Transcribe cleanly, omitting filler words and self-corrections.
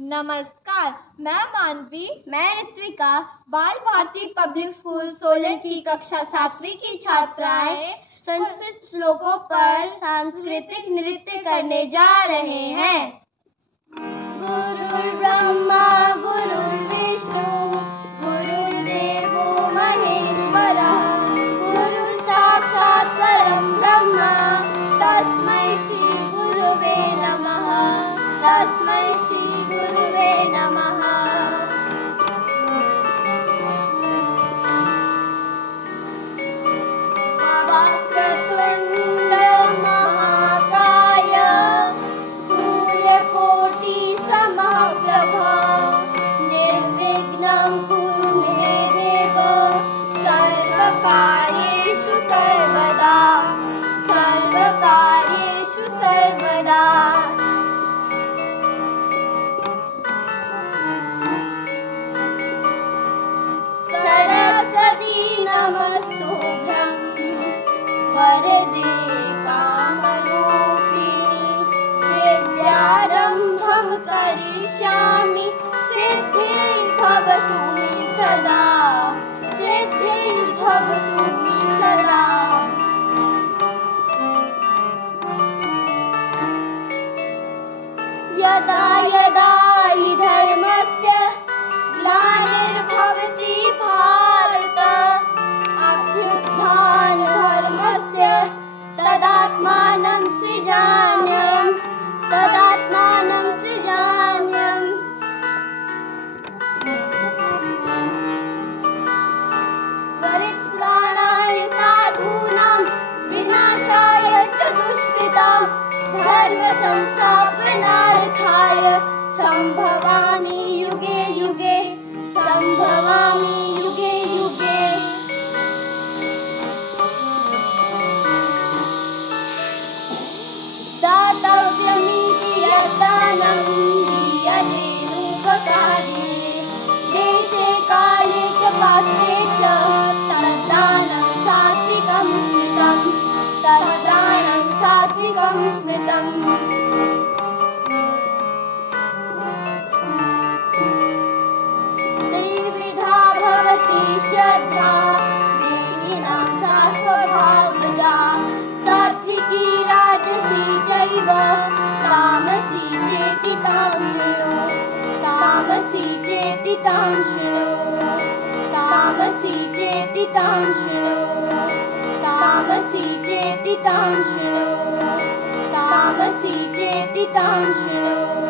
नमस्कार, मैं मानवी। मैं ऋत्विका। बाल भारती पब्लिक स्कूल सोलन की कक्षा 7वीं की छात्राएं संस्कृत श्लोकों पर सांस्कृतिक नृत्य करने जा रहे हैं। गुरुर्ब्रह्मा गुरुर्विष्णु गुरुर्देवो महेश्वरः गुरु साक्षात् परं ब्रह्म तस्मै श्री गुरुवे नमः। तस्मै श्री गुरुवे नमः। वक्रतुण्ड महाकाय सूर्यकोटि समप्रभ निर्विघ्नं कुरु मे देव सर्वकार्येषु सर्वदा। सर्वकार्येषु सर्वदा। सरस्वती नमस्तुभ्यं वरदे कामरूपिणि विद्यारम्भं करिष्यामि सिद्धिर्भवतु मे सदा। सिद्धिर्भवतु मे सदा। यदा यदा हि धर्मस्य ग्लानिर्भवति भारत अभ्युत्थानधर्मस्य तदात्मानं सृजाम्यहं। तदात्मानं सृजाम्यहम्। परित्राणाय साधूनां विनाशाय च दुष्कृतां धर्म संस्थापनार्थाय संभवामि युगे युगे। संभवामि युगे युगे। दातव्यमिति यद्दानं दीयतेनुपकारिणे देशे काले च पात्रे च तद्दानं सात्विकं स्मृतं। तद्दानं सात्विकं स्मृतम्। त्रिविधा भवति श्रद्धा देहिनां सा स्वभावजा सात्विकी राजसी चैव तामसी चेति तां शृणु। तामसी चेति तां शृणु। तामसी चेति तां शृणु। तामसी चेति तां शृणु। तामसी चेति तां शृणु।